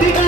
Diga